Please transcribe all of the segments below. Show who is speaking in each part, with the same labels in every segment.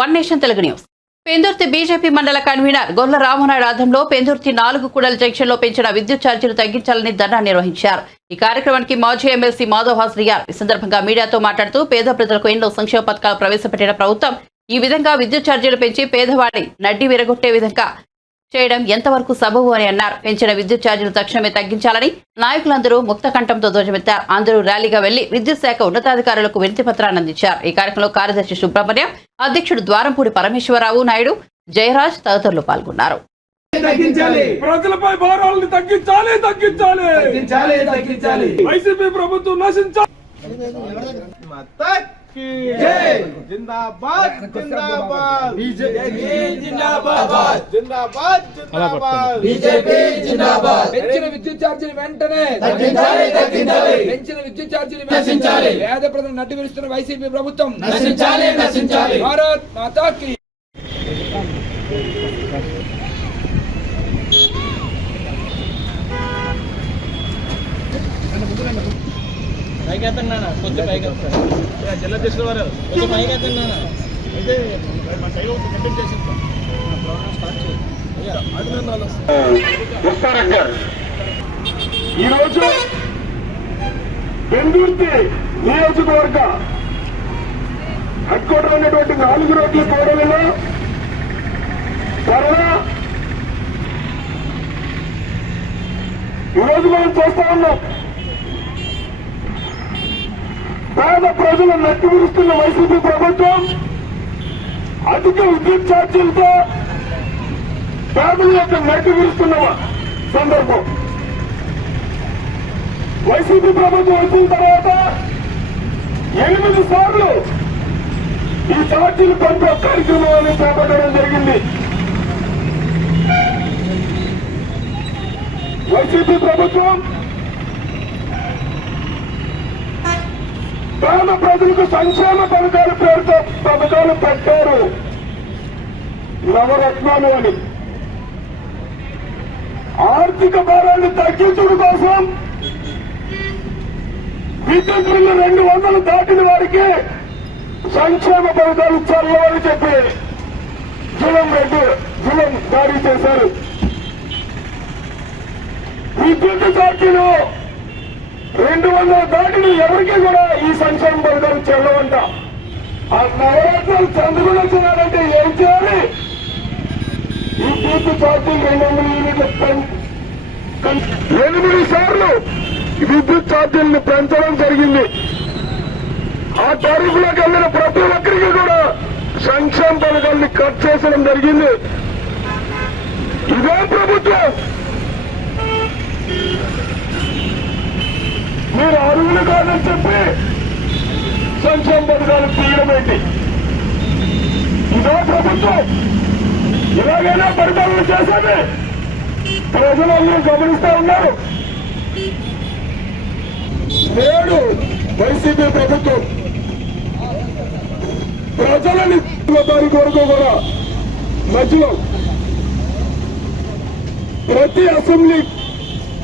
Speaker 1: One nation Telugu news. Pendurthi BJP మండల convener Golla Ramanaidu ఆధ్వర్యంలో పెందుర్తి నాలుగు కూడల జంక్షన్లో పెంచిన విద్యుత్ ఛార్జీలు తగ్గించాలని ధర్నా నిర్వహించారు. ఈ కార్యక్రమానికి మాజీ ఎమ్మెల్సీ మాధవ్ హాజరయ్యారు. ఈ సందర్భంగా మీడియాతో మాట్లాడుతూ పేద ప్రజలకు ఎన్నో సంక్షేమ పథకాలు ప్రవేశపెట్టిన ప్రభుత్వం ఈ విధంగా విద్యుత్ ఛార్జీలు పెంచి పేదవాడి నడ్డి విరగొట్టే విధంగా చేయడం ఎంతవరకు సబబు అని అన్నారు. పెంచిన విద్యుత్ ఛార్జీలు తక్షణమే తగ్గించాలని నాయకులందరూ ముక్త కంఠంతో ధ్వజమెత్తారు. అందరూ ర్యాలీగా వెళ్ళి విద్యుత్ శాఖ ఉన్నతాధికారులకు వినతి పత్రాన్ని అందించారు. ఈ కార్యక్రమంలో కార్యదర్శి సుబ్రహ్మణ్యం అధ్యక్షుడు ద్వారంపూడి పరమేశ్వరరావు నాయుడు జయరాజ్ తదితరులు పాల్గొన్నారు.
Speaker 2: తగ్గించాలి.
Speaker 3: ప్రజలపై భారాలను తగ్గించాలి తగ్గించాలి.
Speaker 2: తగ్గించాలి తగ్గించాలి.
Speaker 3: వైసీపీ ప్రభుత్వం నశించాలి
Speaker 2: మతకి జై జిందాబాద్ జిందాబాద్ బీజేపీ జిందాబాద్ జిందాబాద్ జిందాబాద్ బీజేపీ జిందాబాద్
Speaker 4: పెంచిన విద్యుత్ ఛార్జీలు వెంటనే
Speaker 2: తగ్గించాలి తగ్గించాలి
Speaker 4: పెంచిన విద్యుత్ ఛార్జీలు
Speaker 2: నశించాలి.
Speaker 4: పేద ప్రజలు నడ్డి విరుస్తున్న వైసీపీ ప్రభుత్వం
Speaker 2: నశించాలి నశించాలి
Speaker 4: భారత్ మాతాకి
Speaker 3: జిల్లా చేసిన వారు.
Speaker 5: వస్తారంటారు ఈరోజు పెందుర్తి నియోజకవర్గ హెడ్ క్వార్టర్ ఉన్నటువంటి నాలుగు రోడ్ల కూడలిలో త్వరగా ఈరోజు మనం చూస్తా ఉన్నాం. పేద ప్రజలు నట్టి విరుస్తున్న వైసీపీ ప్రభుత్వం అధిక విద్యుత్ ఛార్జీలతో పేదల యొక్క నడ్డి విరుస్తున్న సందర్భం. వైసీపీ ప్రభుత్వం వచ్చిన తర్వాత ఎనిమిది సార్లు ఈ ఛార్జీలు పంపే కార్యక్రమాన్ని చేపట్టడం జరిగింది. వైసీపీ ప్రభుత్వం పేద ప్రజలకు సంక్షేమ పథకాల పేరుతో పథకాలు పెట్టారు నవరత్నాలు అని. ఆర్థిక భారాన్ని తగ్గించడం కోసం విద్యుత్ బిల్లు రెండు వందలు దాటిన వారికి సంక్షేమ పథకాలు చల్లవని చెప్పి జులం రెడ్డి జులం జారీ చేశారు. విద్యుత్ ఛార్జీలు రెండు వందల దాటిని ఎవరికి కూడా ఈ సంక్షేమ పథకం చెల్లవంట. ఆ నవరత్నాలు చంద్రుడు చేయాలంటే ఏం చేయాలి? ఈ విద్యుత్ ఛార్జింగ్ రెండు వందల యూనిట్ల ఎనిమిది సార్లు విద్యుత్ ఛార్జీలను పెంచడం జరిగింది. ఆ టారిఫ్లోకి వెళ్ళిన ప్రతి ఒక్కరికి కూడా సంక్షేమ పథకాన్ని కట్ చేసడం జరిగింది. ఇదే ప్రభుత్వం అరువులు చెప్పి సంక్షేమ పథకాలు తీయడం ఏంటి? ఇదో ప్రభుత్వం. ఇలాగైనా పరిపాలన చేసేది ప్రజలందరూ గమనిస్తూ ఉన్నారు. నేడు వైసీపీ ప్రభుత్వం ప్రజలని దాని కొరకు కూడా మధ్యలో ప్రతి అసెంబ్లీ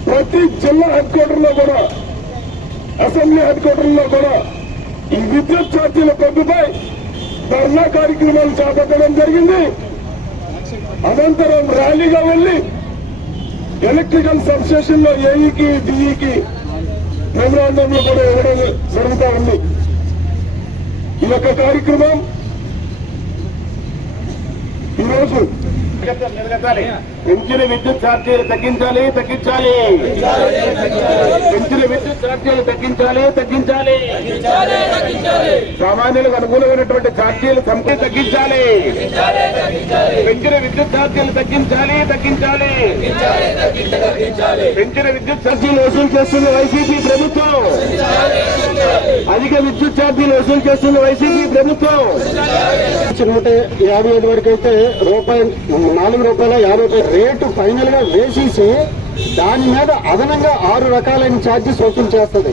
Speaker 5: ప్రతి జిల్లా హెడ్ క్వార్టర్లో కూడా అసెంబ్లీ హెడ్ క్వార్టర్లో కూడా ఈ విద్యుత్ ఛార్జీల పెంపుపై ధర్నా కార్యక్రమాలు చేపట్టడం జరిగింది. అనంతరం ర్యాలీగా వెళ్ళి ఎలక్ట్రికల్ సబ్స్టేషన్లో ఏఈకి డిఈకి మెమరాండంలో కూడా ఇవ్వడం జరుగుతా ఉంది. ఈ యొక్క కార్యక్రమం ఈరోజు పెంచిన విద్యుత్ ఛార్జీలు తగ్గించాలి తగ్గించాలి. పెంచిన విద్యుత్ ఛార్జీలు తగ్గించాలి తగ్గించాలి. సామాన్యులకు అనుకూలమైనటువంటి ఛార్జీలు సంఖ్య తగ్గించాలి. పెంచిన విద్యుత్ ఛార్జీలు తగ్గించాలి తగ్గించాలి. పెంచిన విద్యుత్ ఛార్జీలు వసూలు చేస్తున్న వైసీపీ ప్రభుత్వం. అధిక విద్యుత్ ఛార్జీలు వసూలు చేస్తున్న వైసీపీ ప్రభుత్వం. నూట యాభై ఐదు వరకు అయితే రూపాయి నాలుగు రూపాయల యాభై రూపాయల రేటు ఫైనల్గా వేసేసి దాని మీద అదనంగా ఆరు రకాలైన ఛార్జెస్ వసూలు చేస్తుంది.